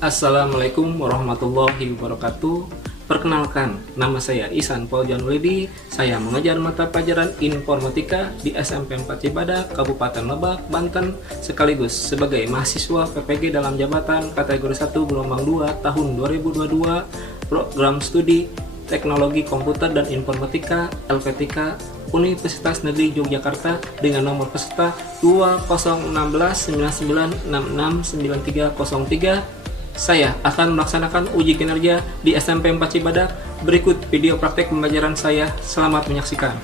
Assalamualaikum warahmatullahi wabarakatuh. Perkenalkan, nama saya Ihsan Pauljanulidi. Saya mengajar mata pelajaran informatika di SMP 4 Cibadak, Kabupaten Lebak, Banten, sekaligus sebagai mahasiswa PPG dalam jabatan kategori 1 gelombang 2 tahun 2022, program studi Teknologi Komputer dan Informatika LPTK Universitas Negeri Yogyakarta dengan nomor peserta 206999669303. Saya akan melaksanakan uji kinerja di SMP 4 Cibadak. Berikut video praktek pembelajaran saya. Selamat menyaksikan.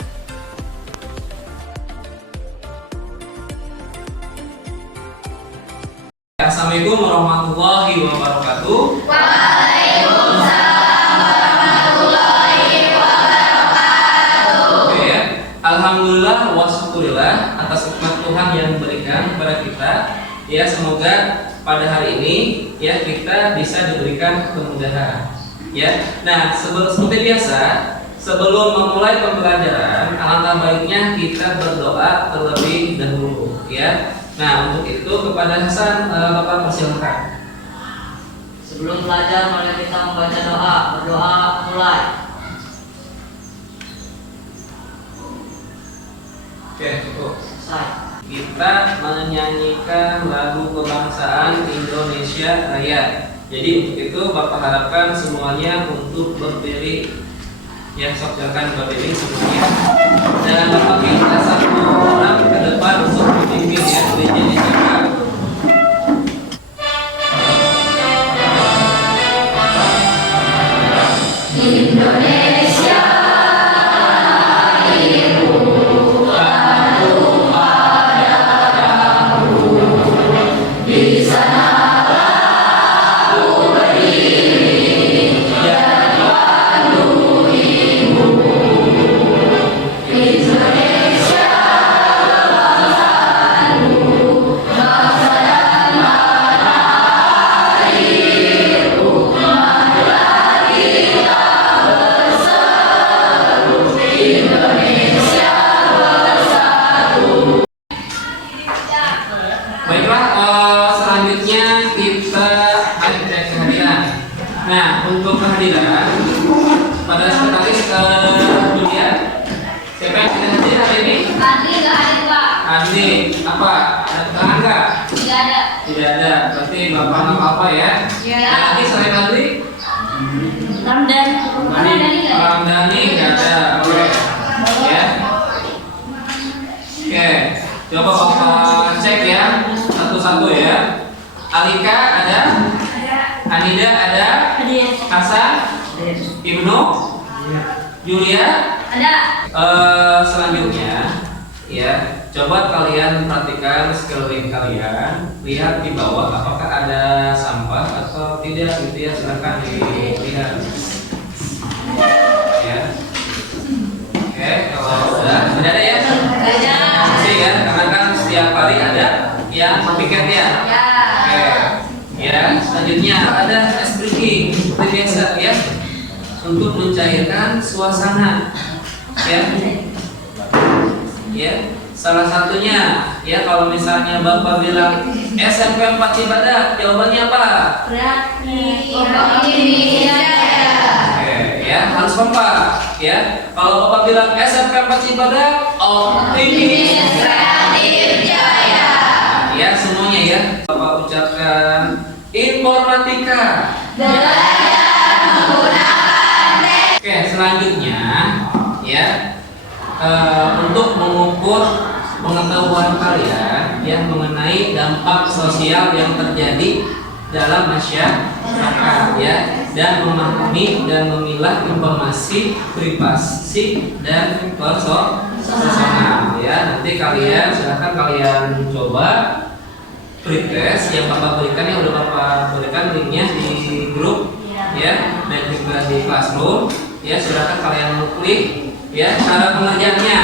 Assalamualaikum warahmatullahi wabarakatuh. Waalaikumsalam warahmatullahi wabarakatuh. Oke ya. Alhamdulillah wa syukurillah atas nikmat Tuhan yang diberikan kepada kita. Ya, semoga pada hari ini ya kita bisa diberikan kemudahan. Ya. Nah, seperti biasa, sebelum memulai pembelajaran, alangkah baiknya kita berdoa terlebih dahulu, ya. Nah, untuk itu kepada Hasan, Bapak persilakan. Sebelum belajar, mari kita membaca doa. Berdoa mulai. Oke, cukup. Selesai. Kita menyanyikan lagu kebangsaan Indonesia Raya. Jadi untuk itu Bapak harapkan semuanya untuk berdiri. Ya, sok silakan berdiri semuanya. Dan Bapak minta satu orang ke depan untuk memimpin ya, gereja dijaga. Indonesia. Baiklah, selanjutnya kita cek kehadiran. Nah, untuk kehadiran pada sekretaris Julia, siapa yang tidak hadir hari ini? Andi nggak ada Pak. Andi, apa? Ada enggak? Tidak ada. Tidak ada. Berarti Bapak nggak apa-apa ya? Ya. Dan lagi selain Andi? Ramdan. Ramdhani nggak ada. Oke. Ya. Oke. Coba Bapak cek ya satu-satu ya. Alika ada? Anida ada? Hasan? Ibnu? Julia? Ada. Selanjutnya ya, coba kalian perhatikan sekeliling kalian, lihat di bawah apakah ada sampah atau tidak gitu ya, silakan dilihat ya. Oke, kalau sudah tidak ada ya? Ada. Masih ya, karena kan setiap hari ada yang piket ya. Ya. Oke, ya. Selanjutnya ada es drinking seperti biasa ya, untuk mencairkan suasana ya. Ya, salah satunya ya, kalau misalnya Bapak bilang SMP 4 Cibadak, jawabannya apa? Berarti. Oke, ya, harus kompak ya. Kalau Bapak bilang SMP 4 Cibadak, optimis. Ya, semuanya ya. Bapak ucapkan informatika. Oke, selanjutnya ya, untuk mengukur pengetahuan kalian yang mengenai dampak sosial yang terjadi dalam masyarakat ya, dan memahami dan memilah informasi privasi dan personal ya. Nanti kalian silakan kalian coba pretest yang Bapak berikan, yang udah Bapak berikan linknya di grup ya, dan juga di classroom ya. Silakan kalian klik ya. Cara pengerjaannya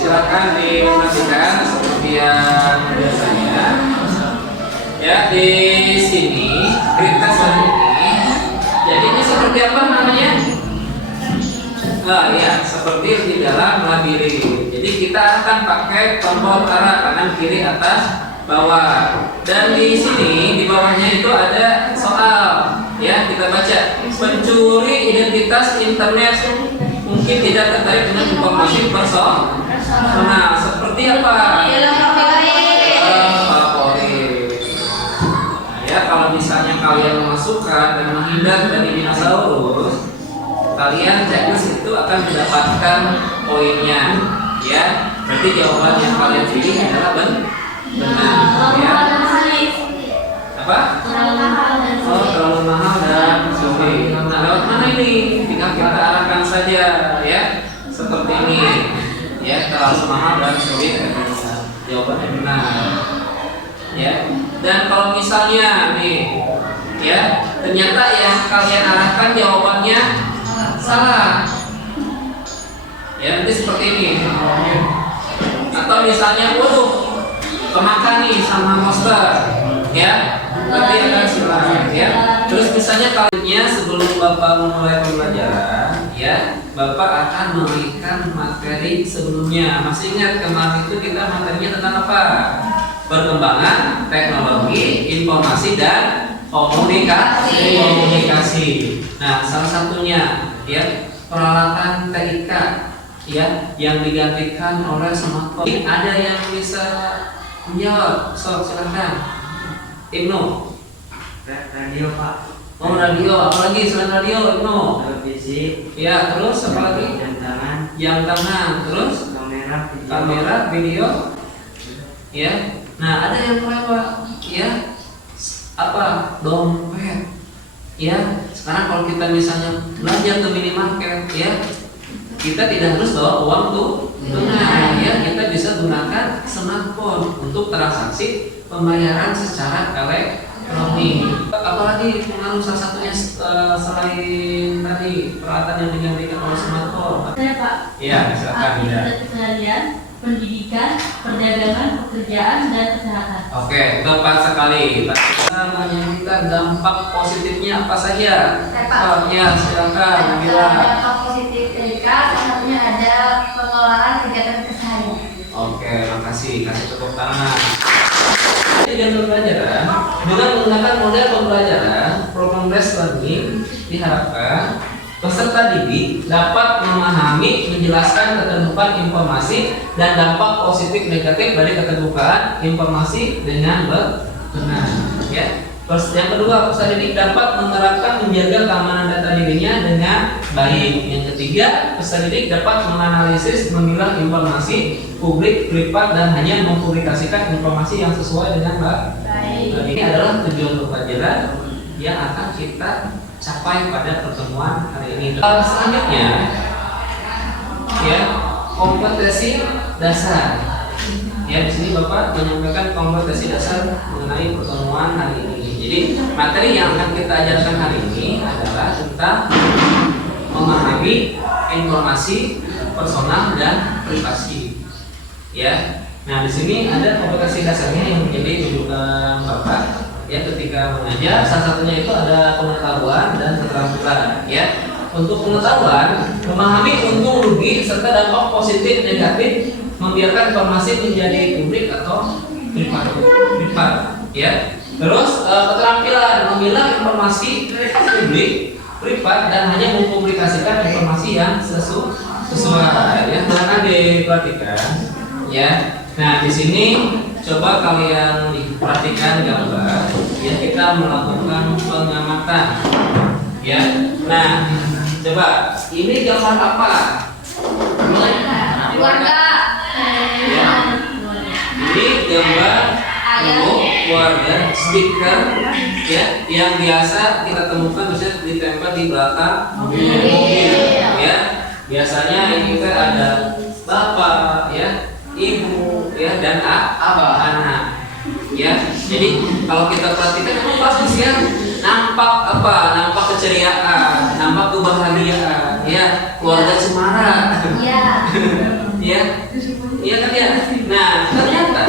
silakan diperhatikan seperti yang biasanya ya. Di sini pretest ini, jadi ini seperti apa namanya? Ya, seperti di dalam labirin. Jadi kita akan pakai tombol arah kanan kiri atas bawah. Dan di sini di bawahnya itu ada soal, ya kita baca. Pencuri identitas internet mungkin tidak tertarik dengan informasi personal. Seperti apa? Favorit. Ya, kalau misalnya kalian memasukkan dan menghindar dari dinosaurus, kalian checklist itu akan mendapatkan poinnya, ya. Berarti jawaban yang kalian pilih adalah benar, ya. Apa? Oh, terlalu mahal dan sulit. Nah, lewat mana ini? Tinggal kita arahkan saja, ya. Seperti ini, ya. Terlalu mahal dan sulit. Jawabannya benar, ya. Dan kalau misalnya nih, ya, ternyata yang kalian arahkan jawabannya salah, ya, nanti seperti ini. Atau misalnya, waduh, kemakan nih sama monster, ya, berarti akan silakan, ya. Terus misalnya kalinya sebelum Bapak memulai pembelajaran, ya, Bapak akan memberikan materi sebelumnya. Masih ingat kemarin itu kita materinya tentang apa? Perkembangan teknologi, informasi dan komunikasi. Nah, salah satunya, ya, peralatan TIK, ya, yang digantikan oleh smartphone. Ada yang bisa menjawab? So, silahkan. Ibnu. Radio, Pak. Oh, radio. Apalagi selain radio, Ibnu? Televisi. Ya, terus apa lagi? Jam tangan. Terus kamera, video. Ya. Nah, ada yang lewat, ya. Apa? Dompet. Ya. Sekarang kalau kita misalnya belanja ke minimarket, ya, kita tidak harus bawa uang tunai, ya. Kita bisa gunakan smartphone untuk transaksi pembayaran secara elektronik. Apalagi pengaruh salah satunya selain tadi peralatan yang digantikan oleh smartphone. Saya Pak. Iya, silakan. Aktivitas keseharian, pendidikan, perdagangan, pekerjaan, dan kesehatan. Oke, tepat sekali. Kita menyampaikan dampak positifnya apa saja? Oh, ya, silakan. Bila. Dampak positif TIK, salah satunya ada pengelolaan kegiatan keseharian. Oke, makasih. Kasih tepuk tangan. Dengan pembelajaran, dengan menggunakan model pembelajaran problem-based learning, diharapkan peserta didik dapat memahami, menjelaskan keterbukaan informasi dan dampak positif negatif dari keterbukaan informasi dengan benar. Ya. Terus yang kedua, peserta didik dapat menerapkan menjaga keamanan data dirinya dengan baik. Yang ketiga, peserta didik dapat menganalisis, memilah informasi publik, privat, dan hanya mempublikasikan informasi yang sesuai dengan baik. Ini adalah tujuan pembelajaran yang akan kita capai pada pertemuan hari ini. Selanjutnya, ya, kompetensi dasar. Ya, di sini Bapak menyampaikan kompetensi dasar mengenai pertemuan hari ini. Jadi materi yang akan kita ajarkan hari ini adalah tentang memahami informasi personal dan privasi. Ya, nah di sini ada kompetensi dasarnya yang menjadi rujukan Bapak. Ya, ketika mengajar, salah satunya itu ada pengetahuan dan keterampilan. Ya, untuk pengetahuan, memahami untung rugi serta dampak positif negatif membiarkan informasi menjadi publik atau privat. Ya. Terus keterampilan memilah informasi publik, privat, dan hanya mempublikasikan informasi yang sesuai. Ya, silakan diperhatikan. Ya. Nah, di sini coba kalian perhatikan gambar. Ya, kita melakukan pengamatan. Ya. Nah, coba ini gambar apa? Keluarga. Ya. Ini gambar keluarga stiker, ya, yang biasa kita temukan bisa ditempel di belakang mobil. Ya. Biasanya ini kita ada bapak, ya, ibu, ya, dan anak. Ya. Jadi kalau kita perhatikan memang bagus, ya. Nampak apa? Nampak keceriaan, nampak kebahagiaan, ya, keluarga cemara. Iya. Ya. Iya kan, ya. Nah, ternyata,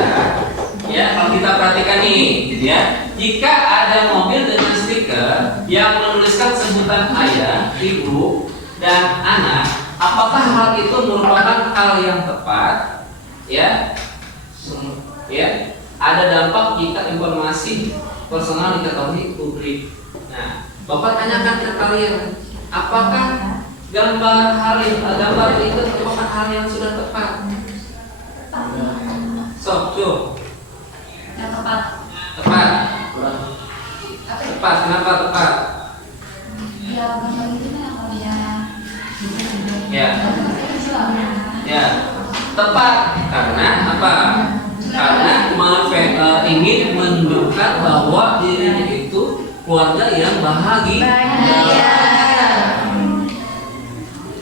ya, kalau kita perhatikan nih, ya, jika ada mobil dengan stiker yang menuliskan sebutan ayah, ibu, dan anak, apakah hal itu merupakan hal yang tepat? Ya, ya, ada dampak jika informasi personal diketahui publik. Nah, Bapak tanyakan ke kalian, apakah gambar itu merupakan hal yang sudah tepat? Sok, Yang tepat. tepat. Tepat, kenapa tepat? Ya, gambar itu kan kalau Ya, ya, tepat karena apa? Karena ingin menunjukkan bahwa dirinya itu keluarga yang bahagia.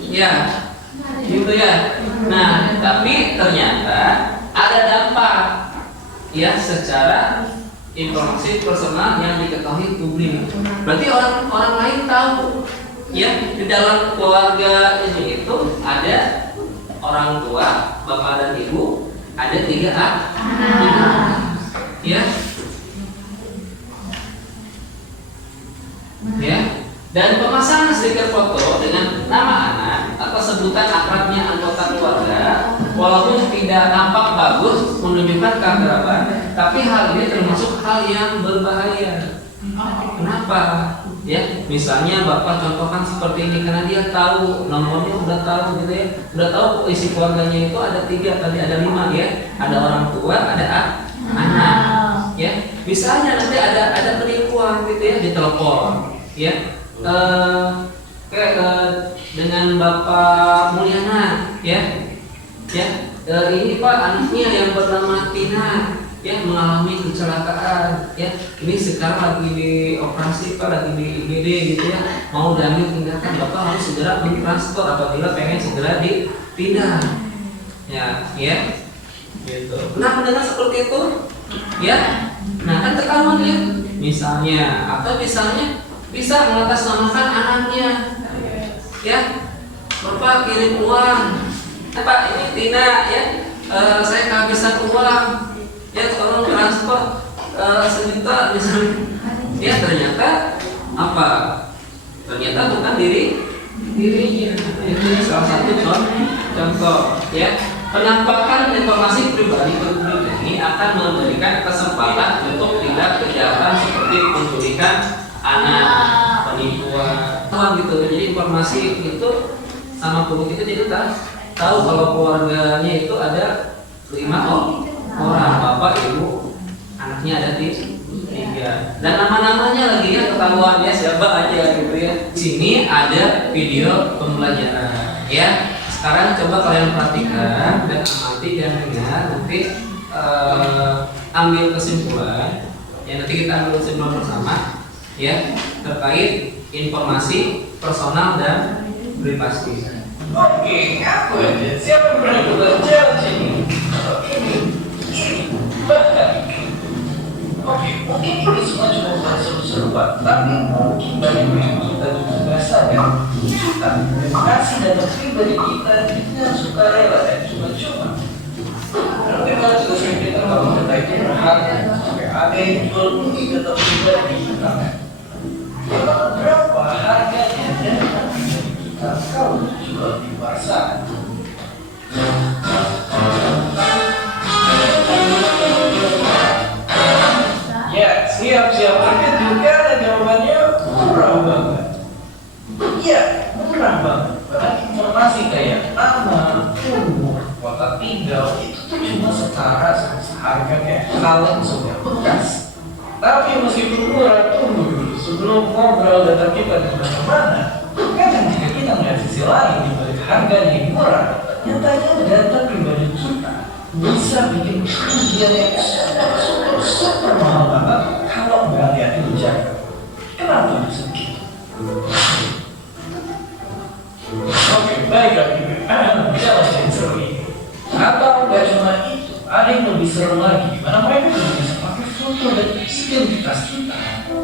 Ya, gitu ya. Nah, tapi ternyata ada dampak ya secara informasi personal yang diketahui publik. Berarti orang lain tahu ya di dalam keluarga ini itu ada orang tua, bapak dan ibu, ada 3 anak. Ya. Ya. Dan pemasangan stiker foto dengan nama anak atau sebutan akrabnya anggota keluarga, walaupun tidak nampak bagus menunjukkan keakraban, tapi hal ini termasuk hal yang berbahaya. Kenapa? Ya, misalnya bapak contohkan seperti ini karena dia tahu nomornya, udah tahu gitu ya, udah tahu isi keluarganya itu ada 3, tadi ada 5 ya, ada orang tua, ada anak, ya, misalnya nanti ada penipuan gitu ya di telepon, ya, dengan Bapak Mulyana, ya, ini Pak anaknya yang bernama Tina. Ya, mengalami kecelakaan, ya, ini sekarang lagi di operasi Pak, lagi di IGD gitu ya, mau diambil tindakan, Bapak harus segera mentransfer apabila pengen segera dipindah, ya, gitu. Pernah mendengar seperti itu, ya? Nah, kan ketahuan ya, misalnya bisa mengatasnamakan anaknya, ya, Bapak kirim uang, Pak ini Tina ya, saya kehabisan uang. Ya tolong transfer 1 juta misalnya. Ya ternyata apa? Ternyata bukan dirinya. Itu salah satu contoh. Ya, penampakan informasi pribadi publik ini akan memberikan kesempatan untuk tindak kejahatan seperti penculikan anak, penipuan, gitu. Jadi informasi itu sama publik itu jadi tahu kalau keluarganya itu ada 5 orang, bapak, ibu, anaknya ada 3, dan nama-namanya lagi ya ketahuan ya siapa aja gitu ya. Di sini ada video pembelajaran ya. Sekarang coba kalian perhatikan dan amati dan dengar, nanti ambil kesimpulan. Ya nanti kita ambil kesimpulan bersama ya terkait informasi personal dan privasi. Oke, aku aja. Siapa yang pernah belajar sini? Oke, mungkin ini semua cuma bukan seru-seruan, tapi mungkin banyak yang kita juga nggak sadar. Kita kasih data pribadi kita suka rela dan cuma-cuma. Nanti kalau juga sering kita ngomong data itu berharga, sampai ada yang jual beli data pribadi kita. Berapa harganya data pribadi kita kalau dijual di pasar? Ya, siap-siap terkejut karena jawabannya murah banget. Iya, murah banget. Karena informasi kayak nama, umur, kota tinggal itu tuh cuma setara sama seharga kayak kaleng sudah bekas. Tapi meskipun murah, tunggu dulu sebelum ngobrol data kita di mana-mana. Kadang jika kita melihat sisi lain di balik harganya yang murah, nyatanya data pribadi kita bisa bikin kerugian yang super mahal banget kalau nggak hati-hati dijaga. Kenapa bisa begitu? Oke, baik lagi. Jelas yang seru ini. Atau nggak cuma itu, ada yang lebih seru lagi, di mana mereka juga bisa pakai foto dan identitas kita.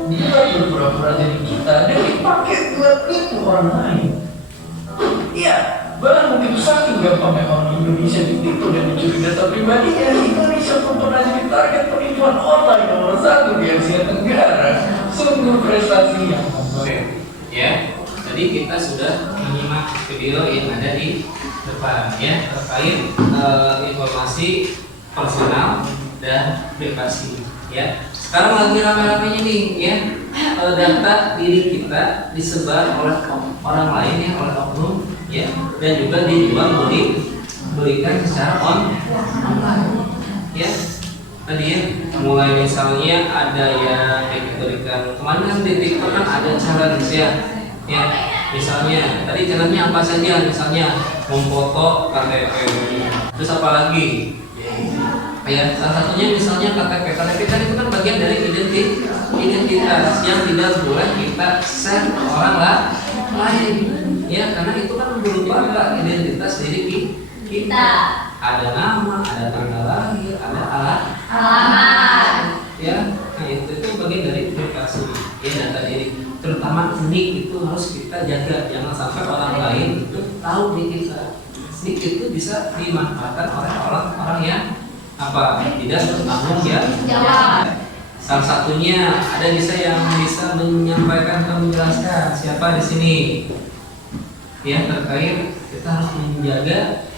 Dia berpura-pura jadi kita dan dipakai buat itu orang lain. Iya. Bahkan begitu saking gampangnya orang Indonesia ditipu dan dicuri data pribadinya, Indonesia pun pernah jadi target penipuan online nomor 1 di Asia Tenggara. Sungguh prestasi yang membaik. Ya, jadi kita sudah menyimak video yang ada di depan ya terkait informasi personal dan privasi. Ya, sekarang lagi rame-ramenya nih, ya, data diri kita disebar oleh orang lain, ya, oleh oknum, ya, dan juga dijual belikan secara online, ya. Tadi ya, mulai misalnya ada yang diberikan kemarin kan di TikTok kan ada challenge ya, misalnya tadi challenge-nya apa saja, misalnya memfoto KTP, terus apa lagi? Ya, salah satunya misalnya KTP kan itu kan bagian dari identitas yang tidak boleh kita share ke orang lain, ya, karena itu kan merupakan identitas diri kita. Ada nama, ada tanggal lahir, ada alamat, ya. Nah itu bagian dari privasi, ya, data diri. Terutama nik itu harus kita jaga, jangan sampai orang lain itu tahu nik kita. Nik itu bisa dimanfaatkan oleh orang-orang yang tidak bertanggung jawab. Salah satunya ada yang bisa menyampaikan atau menjelaskan siapa di sini, ya, terkait kita harus menjaga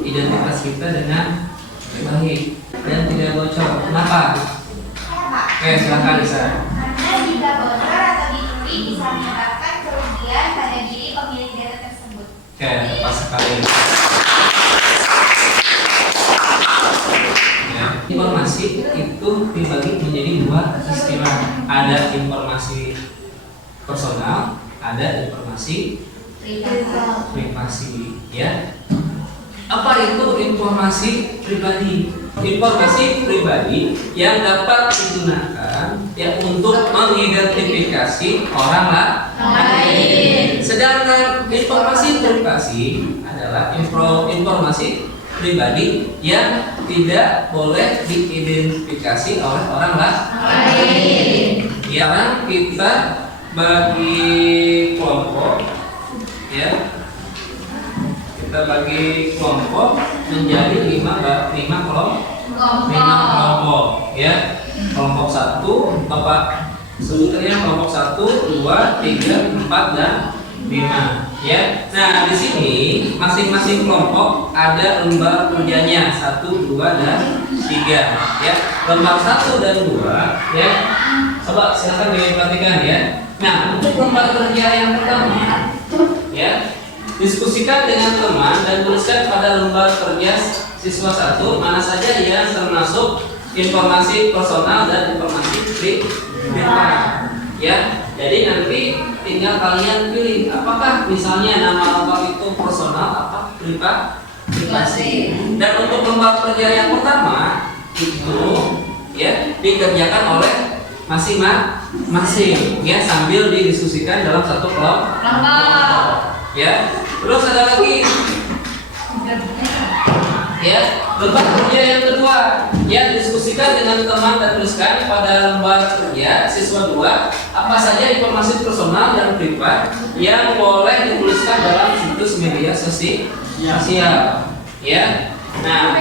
identitas kita dengan baik dan tidak bocor. Kenapa? Oke, silakan Lisa. Karena jika bocor atau dicuri bisa menyebabkan kerugian pada diri pemilik data tersebut. Oke, pas sekali. Ya, informasi itu dibagi menjadi dua istilah. Ada informasi personal, ada informasi privasi, ya. Apa itu informasi pribadi? Informasi pribadi yang dapat digunakan, ya, untuk mengidentifikasi orang lain. Sedangkan informasi privasi adalah informasi pribadi yang tidak boleh diidentifikasi oleh orang lain. Sekarang kita bagi kelompok, ya. Kita bagi kelompok menjadi 5 kelompok, ya. Kelompok 1 Bapak sebutnya kelompok 1, 2, 3, 4 dan 5, ya. Nah, di sini masing-masing kelompok ada lembar kerjanya 1, 2 dan 3, ya. Lembar 1 dan 2, ya. Coba silakan diperhatikan, ya. Nah, untuk lembar kerja yang pertama, ya, diskusikan dengan teman dan tuliskan pada lembar kerja siswa 1 mana saja yang termasuk informasi personal dan informasi pribadi, ya. Jadi nanti tinggal kalian pilih apakah misalnya nama lembar itu personal apa privasi. Dan untuk lembar kerja yang pertama itu, ya, dikerjakan oleh masing-masing, ya, sambil didiskusikan dalam satu kelompok, ya. Terus ada lagi, ya, lembar kerja yang kedua, ya, diskusikan dengan teman dan tuliskan pada lembar kerja siswa 2 apa saja informasi personal dan privat yang boleh dituliskan dalam situs media sosial, ya. Nah,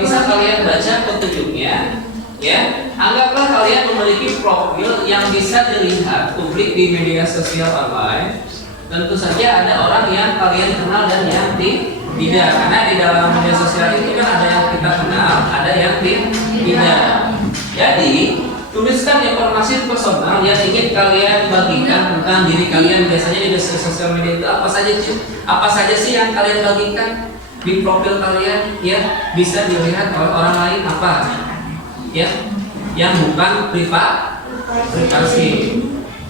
bisa kalian baca petunjuknya, ya. Anggaplah kalian memiliki profil yang bisa dilihat publik di media sosial online. Tentu saja ada orang yang kalian kenal dan yang tidak, karena di dalam media sosial itu kan ada yang kita kenal, ada yang tidak. Jadi tuliskan informasi personal yang ingin kalian bagikan tentang diri kalian. Biasanya di sosial media itu apa saja sih yang kalian bagikan di profil kalian, ya, bisa dilihat oleh orang lain apa, ya, yang bukan privasi.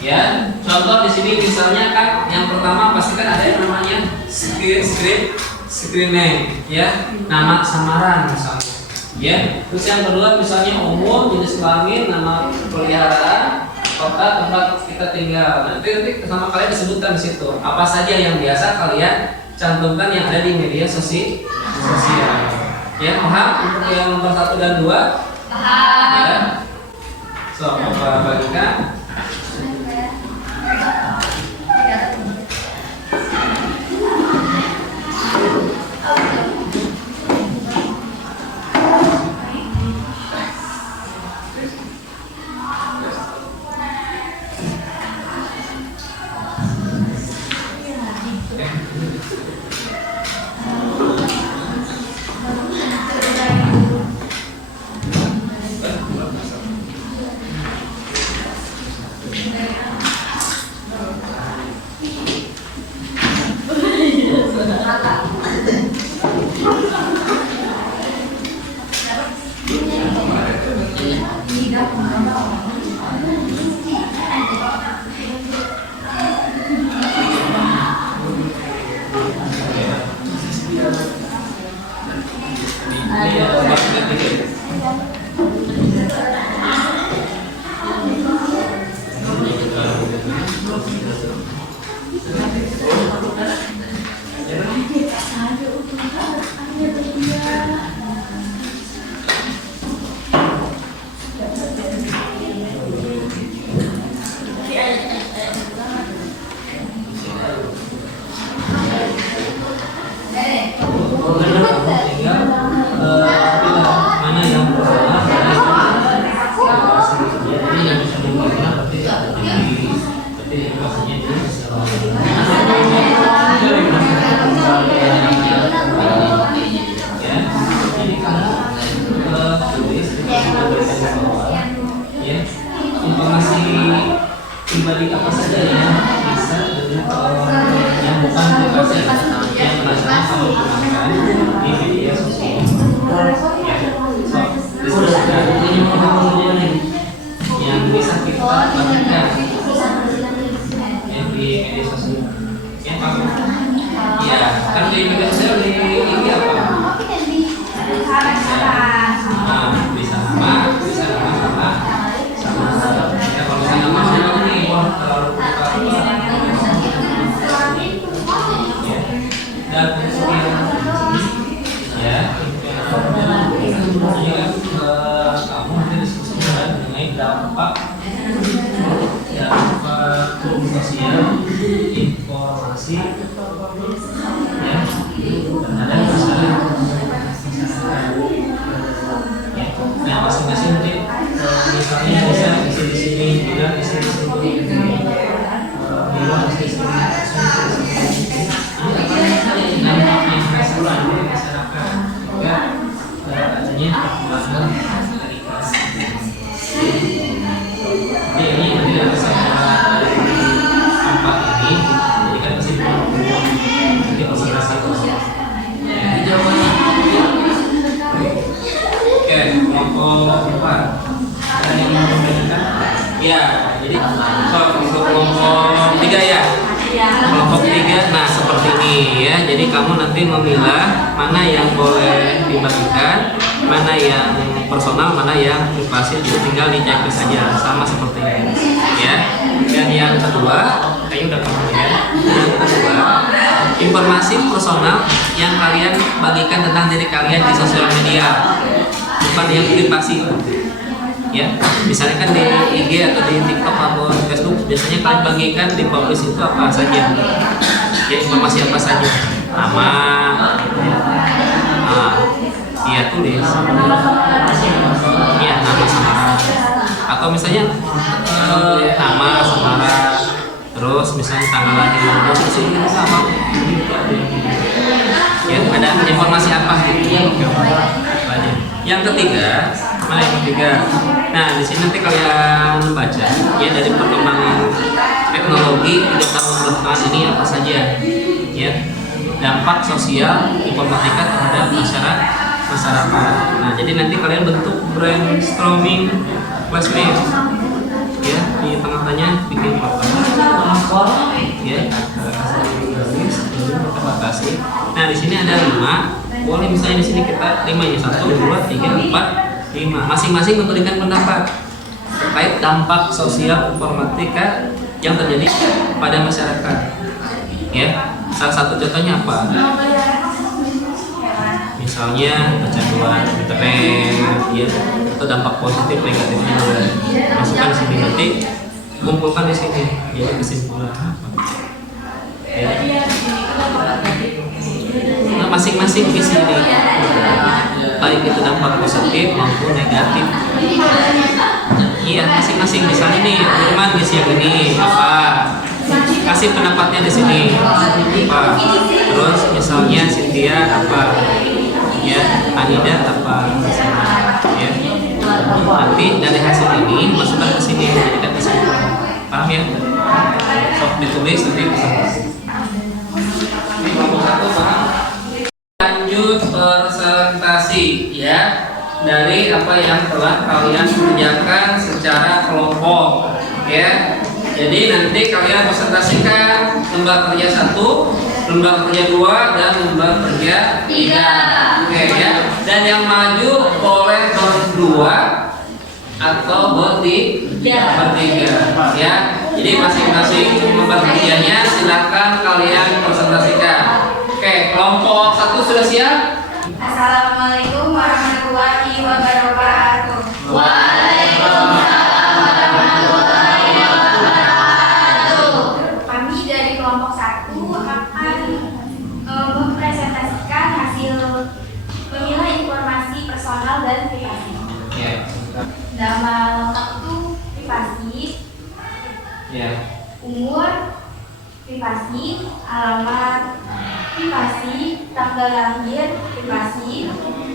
Ya, contoh di sini misalnya kan yang pertama pasti kan ada yang namanya screen name, ya, nama samaran misalnya, ya. Terus yang kedua misalnya umur, jenis kelamin, nama peliharaan, kota tempat kita tinggal. Nanti sama kalian disebutkan di situ apa saja yang biasa kalian cantumkan yang ada di media sosial. Ya, paham untuk yang nomor 1 dan 2? Paham. Ya. So, Bapak bagikan. perkenalkan di media sosial. Ya, so, yang bisa kita bagikan ya, di media sosial. Ya, kamu. Ya, kan di media sosial di ini apa? Nah, bisa nama, bisa nama sama ya kalau misalnya nama sama nih terlalu ya dan ya kamu nanti diskusikan mengenai dampak sosial informasi ya terhadap masyarakat. Nah, masing-masing nanti misalnya bisa isi di sini, bilang isi di sini, bilang isi di sini. Dampaknya keseluruhan di masyarakat juga adanya perkembangan dari jadi ini nanti ada saya tempat ini jadikan kesimpulan nanti observasi jawabannya. Oke, kelompok 4 ada yang mau memberikan? Ya, jadi untuk kelompok 3 ya. Kelompok 3, nah seperti ini ya. Jadi kamu nanti memilah mana yang boleh dibagikan, mana yang personal, mana yang privasi. Jadi tinggal dicek saja, sama seperti ini ya. Dan yang kedua, kayaknya udah kamu lihat. Yang kedua, informasi personal yang kalian bagikan tentang diri kalian di sosial media, bukan yang privasi ya. Misalnya kan di IG atau di TikTok atau di Facebook biasanya kalian bagikan di publish itu apa saja ya, informasi apa saja, nama ya, tulis ya, nama samaran atau misalnya nama samaran, terus misalnya tanggal lahir, terus ini sama ya, ada informasi apa gitu ya. Yang ketiga, mana yang ketiga? Nah, di sini nanti kalian baca ya dari perkembangan teknologi 3 tahun belakangan ini apa saja ya, dampak sosial informatika terhadap masyarakat. Nah, jadi nanti kalian bentuk brainstorming flashback ya, di tengah-tengahnya bikin paper ya, tulis batasi. Nah, di sini ada 5. Boleh misalnya di sini kita 5 ya, 1, 2, 3, 4, 5. Masing-masing memberikan pendapat terkait dampak sosial informatika yang terjadi pada masyarakat. Ya, salah satu contohnya apa? Misalnya kecanduan internet, ya, atau dampak positif negatifnya. Masukkan di sini nanti, kumpulkan di sini. Jadi kesimpulan apa? Ya. Nah, masing-masing visi ini, baik itu dampak positif maupun negatif. Iya, masing-masing. Misalnya nih, Firman visi yang ini apa? Kasih pendapatnya di sini apa? Terus misalnya Cynthia apa? Ya, Anida apa? Ya. Nanti dari hasil ini masukkan ke sini, jadikan kesimpulan. Paham ya? Sok ditulis nanti bisa. Lanjut presentasi ya, dari apa yang telah kalian kerjakan secara kelompok ya. Jadi nanti kalian presentasikan lembar kerja 1, lembar kerja 2, dan lembar kerja 3. Oke ya. Dan yang maju boleh berdua atau bertiga ya. Jadi masing-masing lembar kerjanya silahkan kalian presentasikan. Oke, kelompok 1 sudah siap? Assalamualaikum warahmatullahi wabarakatuh. Waalaikumsalam warahmatullahi wabarakatuh. Kami dari kelompok 1 akan mempresentasikan hasil memilah informasi personal dan privasi. Ya. Nama lengkap itu privasi, Ya. umur privasi, alamat privasi, tanggal lahir privasi,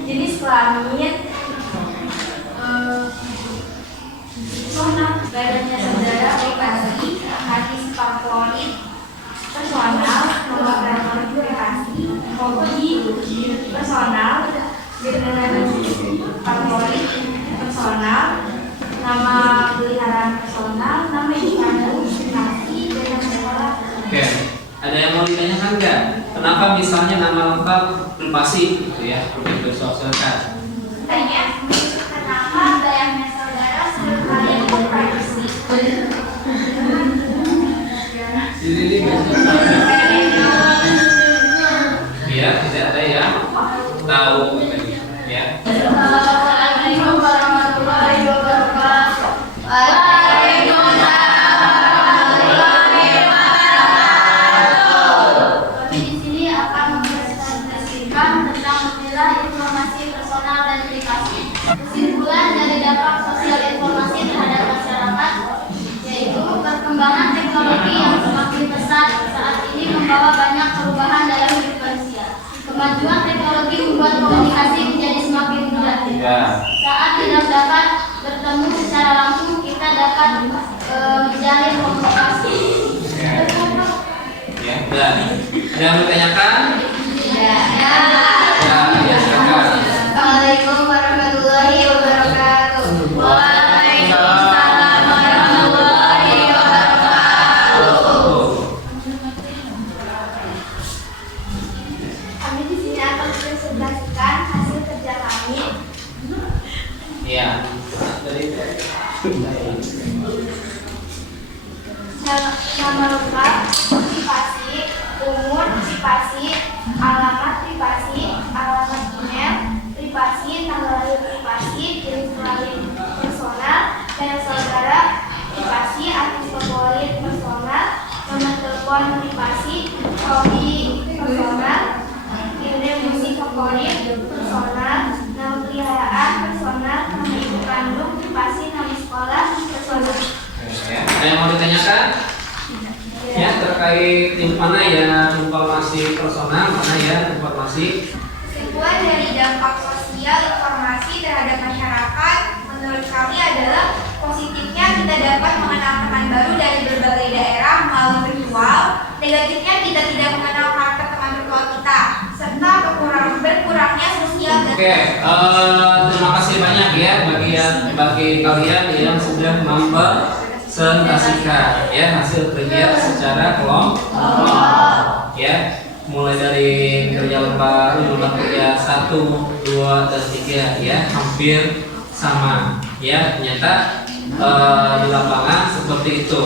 jenis kelamin, zona badannya saudara privasi, hadis favorit personal, nomor telepon privasi, personal dengan favorit personal, nama peliharaan personal, nama individu, privasi, dan nama sekolah. Oke, ada yang mau ditanyakan nggak? Kenapa misalnya nama lengkap privasi gitu ya? Untuk silakan. Tanya, kenapa bayangnya saudara sebelum kalian itu privasi? Iya, tidak ada yang tahu ya. Assalamualaikum warahmatullahi wabarakatuh. Kami di sini akan mempresentasikan tentang memilah informasi personal dan privasi. Kesimpulan dari dampak sosial informasi terhadap masyarakat, yaitu perkembangan teknologi yang semakin pesat saat ini membawa banyak perubahan dalam hidup manusia. Kemajuan teknologi membuat komunikasi menjadi semakin mudah. Saat tidak dapat bertemu secara langsung, kita dapat menjalin komunikasi. Ya, udah. Ada yang bertanyakan? Ya. Ya, silakan. Assalamualaikum warahmatullahi wabarakatuh. Waalaikumsalam warahmatullahi wabarakatuh. Kami di sini akan mempresentasikan hasil kerja kami. Iya. Dari Nama lengkap, privasi, umur, privasi, alamat privasi, alamat email, privasi, tanggal lahir privasi, jenis kelamin personal, dan saudara, privasi, artis favorit personal, nomor telepon privasi, hobi personal, genre musik favorit personal, nama peliharaan personal, nama ibu kandung privasi, nama sekolah personal. ya. Ada yang mau ditanyakan? Ya, terkait mana ya informasi personal, mana ya informasi. Kesimpulan dari dampak sosial informasi terhadap masyarakat menurut kami adalah positifnya kita dapat mengenal teman baru dari berbagai daerah melalui virtual, negatifnya kita tidak mengenal karakter teman virtual kita, serta berkurangnya sosial dan Terima kasih banyak ya bagi kalian yang sudah mempresentasikan ya hasil kerja secara kelompok ya, mulai dari kerja lomba kerja 1, 2, dan 3 ya, hampir sama ya, ternyata di lapangan seperti itu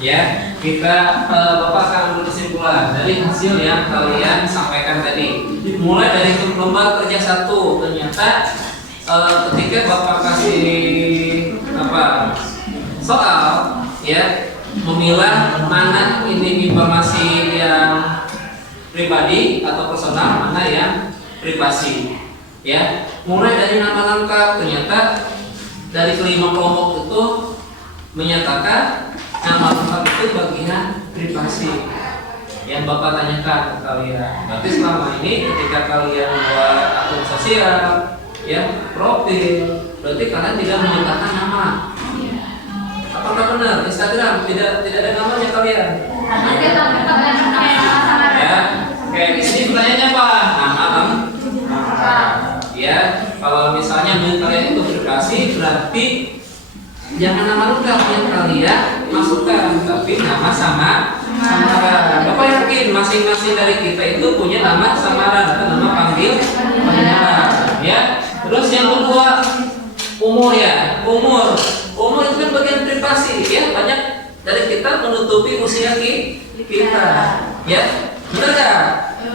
ya. Kita Bapak akan ambil kesimpulan dari hasil yang kalian sampaikan tadi. Mulai dari lomba kerja 1, ternyata ketika Bapak kasih soal ya, memilah mana ini informasi yang pribadi atau personal, mana yang privasi ya. Mulai dari nama lengkap, ternyata dari kelima kelompok itu menyatakan nama lengkap itu bagian privasi yang Bapak tanyakan ke kalian. Berarti selama ini ketika kalian buat akun sosial ya, profil, berarti kalian tidak menyatakan nama. Apakah benar Instagram tidak ada namanya kalian? Ya, oke, di sini pertanyaannya apa? Nama ya, kalau misalnya menurut kalian itu privasi, berarti jangan nama lengkap yang kalian masukkan, tapi nama samaran. Bapak yakin masing-masing dari kita itu punya nama samaran atau nama panggilan ya. Terus yang kedua, umur ya, umur itu kan bagian privasi ya. Banyak dari kita menutupi usia kita ya, benar gak?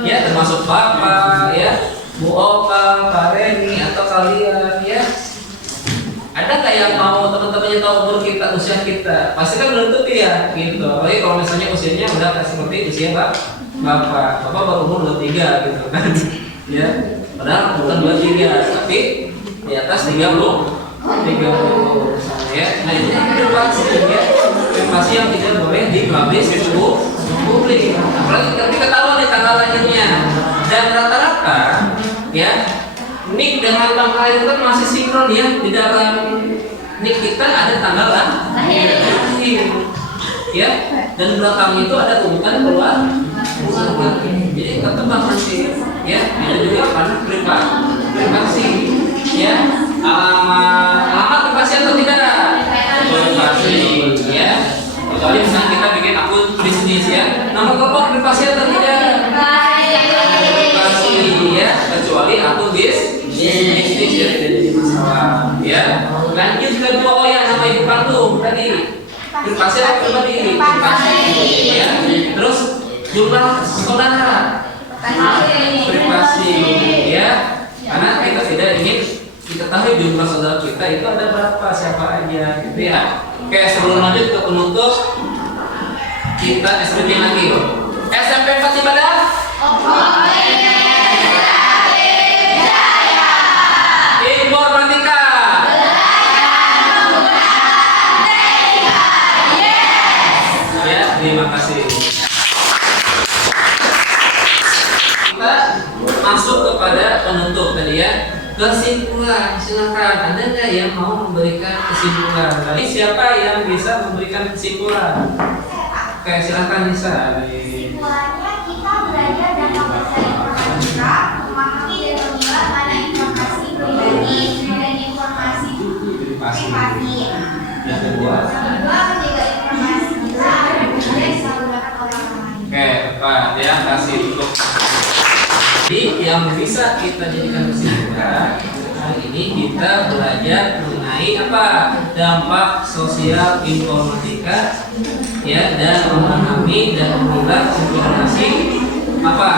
Ya, termasuk Bapak ya, Bu Oka, Kak Reni, atau kalian ya. Ada nggak yang mau teman-temannya tahu umur kita, usia kita? Pasti kan menutupi ya gitu. Apalagi kalau misalnya usianya udah seperti usia Bapak baru umur 23 gitu kan ya, padahal bukan 23 tapi di atas 30 ya. Nah, ini privasi ya, privasi yang tidak boleh dipublish ke publik. Apalagi tapi ketahuan di tanggal lahirnya, dan rata-rata ya nik dengan tanggal lahir itu masih sinkron ya. Di dalam nik kita ada tanggal lahir ya, dan belakang itu ada urutan Jadi tetap masih ya itu juga karena privasi ya. Alamat privasi atau tidak? Privasi ya. Kecuali misalnya kita bikin akun bisnis ya, nomor telepon privasi atau tidak? Privasi ya. Kecuali akun bisnis ya tidak jadi masalah ya. Lanjut kedua, oh ya nama ibu kandung tadi privasi atau pribadi? Privasi ya. Terus jumlah saudara privasi ya, karena kita tidak ingin diketahui jumlah saudara kita itu ada berapa, siapa aja gitu ya. Oke, sebelum lanjut ke penutup kita SPP lagi. SMP 4 Cibadak. Informatika. Ya, terima kasih. Kita masuk kepada penutup tadi ya. Kesimpulan, silakan. Ada nggak yang mau memberikan kesimpulan? Tadi siapa yang bisa memberikan kesimpulan? Oke, silakan Nisa. Kesimpulannya kita belajar dan membaca informatika, memahami dan memilah mana informasi pribadi dan informasi privasi. Yang kedua, menjaga informasi kita agar tidak disalahgunakan oleh orang lain. oke, Pak, ya kasih untuk. Jadi yang bisa kita jadikan kesimpulan hari ini kita belajar mengenai apa dampak sosial informatika ya, dan memahami dan memilah informasi apa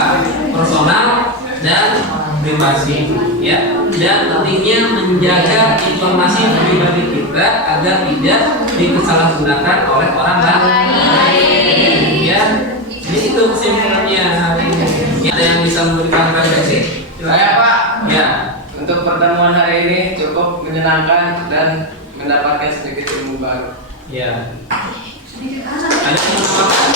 personal dan privasi ya, dan pentingnya menjaga informasi pribadi kita agar tidak disalahgunakan oleh orang lain ya. Jadi itu kesimpulannya hari ini. Ada yang bisa memberikan referensi? Saya Pak, Ya. untuk pertemuan hari ini cukup menyenangkan dan mendapatkan sedikit ilmu baru. Ya. Ada yang mau tambahkan?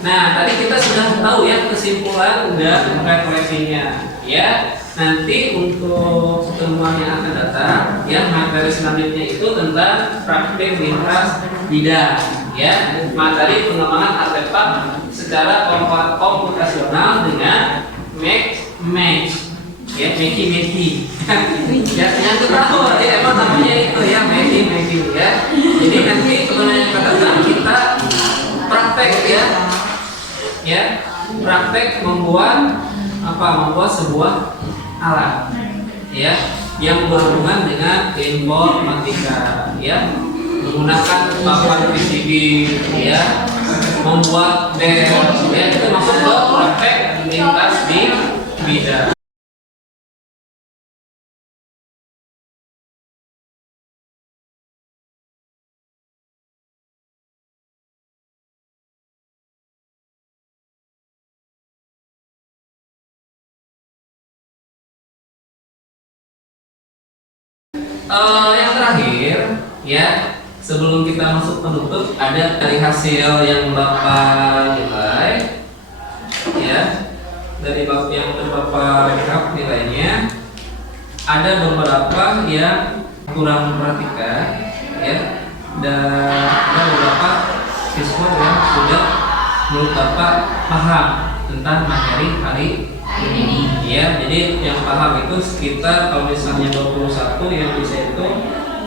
Nah, tadi kita sudah tahu ya kesimpulan dan referensinya. Ya. Nanti untuk pertemuan yang akan datang, ya materi selanjutnya itu tentang praktik lintas bidang. Ya, materi pengembangan artefak secara komputasional dengan match, ya meki. Ya, yang ketahui ya emang namanya itu ya meki ya. Jadi nanti sebenarnya katakan kita praktek ya praktek membuat sebuah alat ya yang berhubungan dengan informatika ya, menggunakan papan PCB ya, membuat bel ya, itu masuk ke praktek lintas di bidang. Yang terakhir ya, sebelum kita masuk penutup, ada dari hasil yang Bapak nilai ya, dari Bapak yang Bapak rekap nilainya, ada beberapa yang kurang perhatikan ya, dan ada beberapa siswa yang sudah menurut Bapak paham tentang materi hari ini ya. Jadi yang paham itu sekitar, kalau misalnya 21 yang bisa itu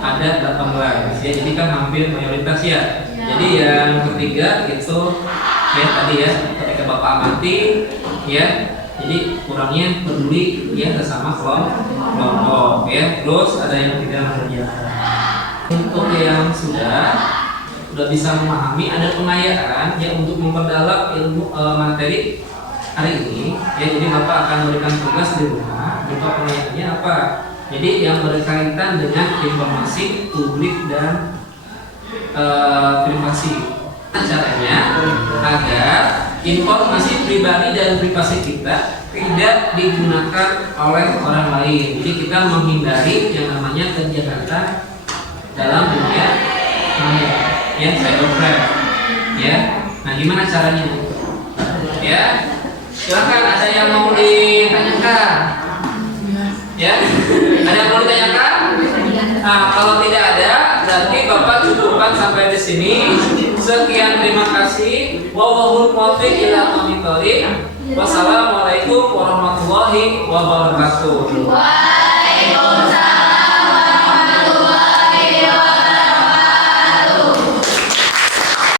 ada 18 ya, jadi kan hampir mayoritas ya. Jadi yang ketiga itu ya tadi ya, ketika Bapak amati ya, jadi kurangnya peduli ya sesama kelompok ya. Terus ada yang tidak mengerjakan. Untuk yang sudah bisa memahami, ada pengayaan ya untuk memperdalam ilmu materi hari ini ya. Jadi Bapak akan berikan tugas di rumah, berupa pengayaannya apa? Jadi yang berkaitan dengan informasi publik dan privasi. Caranya agar informasi pribadi dan privasi kita tidak digunakan oleh orang lain. Jadi kita menghindari yang namanya kejahatan dalam dunia maya ya, cybercrime ya. Nah, gimana caranya? Ya, silakan, ada yang mau ditanyakan? Ya, ada yang mau ditanyakan? Nah, kalau tidak ada berarti Bapak cukupkan sampai di sini. Sekian, terima kasih. Wallahul muwaffiq ila aqwamit thoriq. Wassalamualaikum warahmatullahi wabarakatuh.